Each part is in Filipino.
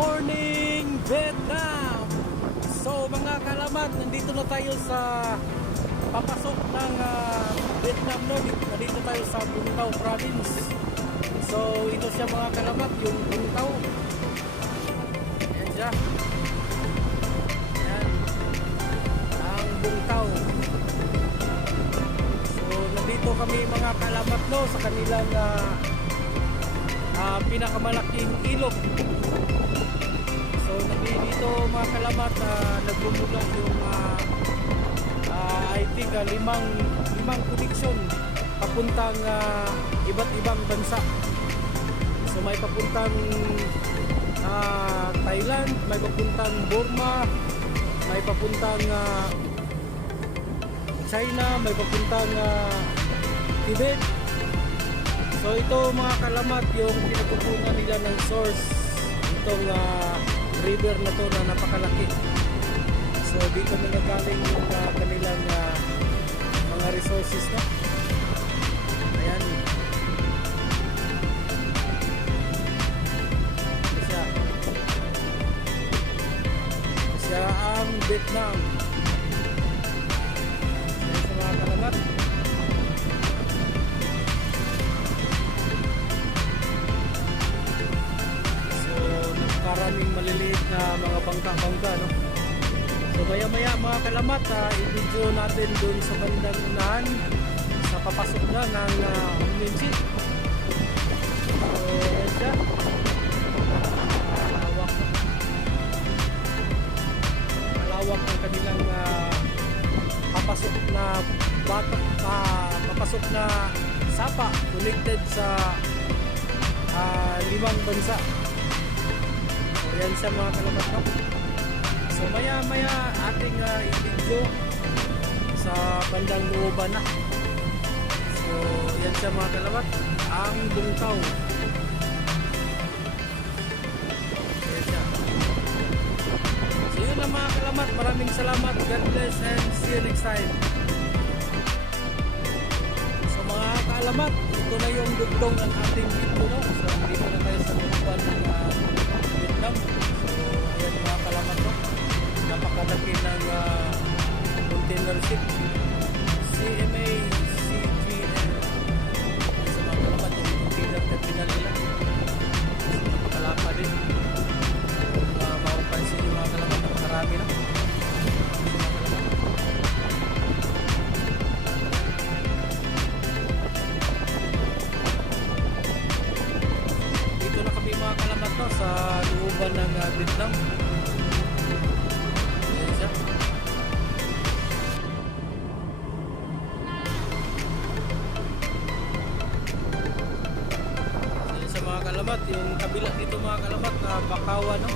morning, Vietnam! So mga kalamat, nandito na tayo sa papasok ng Vietnam, no? Nandito tayo sa Bung Tau province. So ito siya mga kalamat, yung Bung Tau. Ayan siya. Ayan. Ang Bung Tau. So nandito kami mga kalamat, no? Sa kanilang pinakamalaking ilog. So nandito mga kalamat, nagbumula yung I think limang connection papuntang iba't ibang bansa. So may papuntang Thailand, may papuntang Burma, may papuntang China, may papuntang Tibet. So ito mga kalamat yung pinagkukunan nila ng source, itong river na to na napakalaki. So dito na nagaling yung kanilang mga resources, no? Ayan. Siya ang Vietnam. Ayan sa mga kalamat. Maraming maliliit na mga bangka-bangka, no? So maya mga kalamat, i-video natin dun sa bandang unahan sa papasok na ng Huminchi. So yan siya. Malawak ang kanilang papasok na sapa connected sa limang bansa. Yan siya mga kalamat, no? So maya ating i-video sa bandang looban na. So yan siya mga kalamat, ang Bung Tau. Yan siya. So yun na mga kalamat, maraming salamat, God bless, and see you next time. So mga kalamat, ito na yung dugtong ng ating video, no? So dito na tayo sa looban ng Vietnam. So ayan mga kalamat, no? Napakalaki ng container ship CMA CGM. Sa mga kalamat, yung container terminal nila. So napakalapa din. Kung mapapansin yung mga kalamat, napakarami na. Dito na kami mga kalamat, no? Sa looban ng Vietnam. Ayan siya. Ayan siya mga kalamat. Yung kabila dito mga kalamat, Bakawan, no?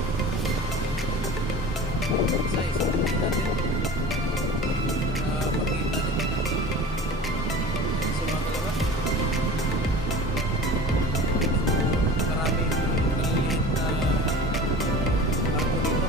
Size natin. Makita nito. Ayan siya mga kalamat. Maraming maliliit na barko dito.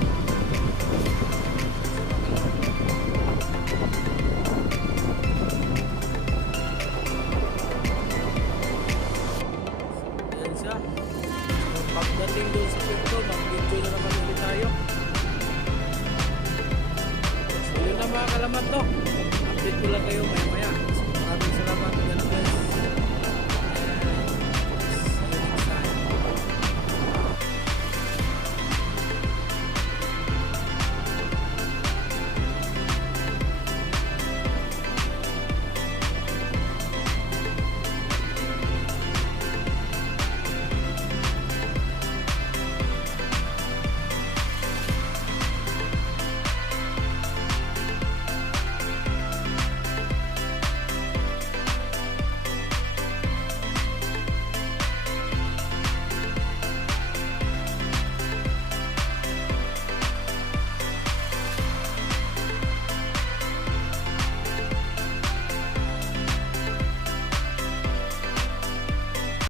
Ayan siya. So, pagdating doon sa Puerto, mag-video na naman ulit tayo. So yun na mga kalamat, no? Update ko lang kayo maya. So maraming salamat. God bless.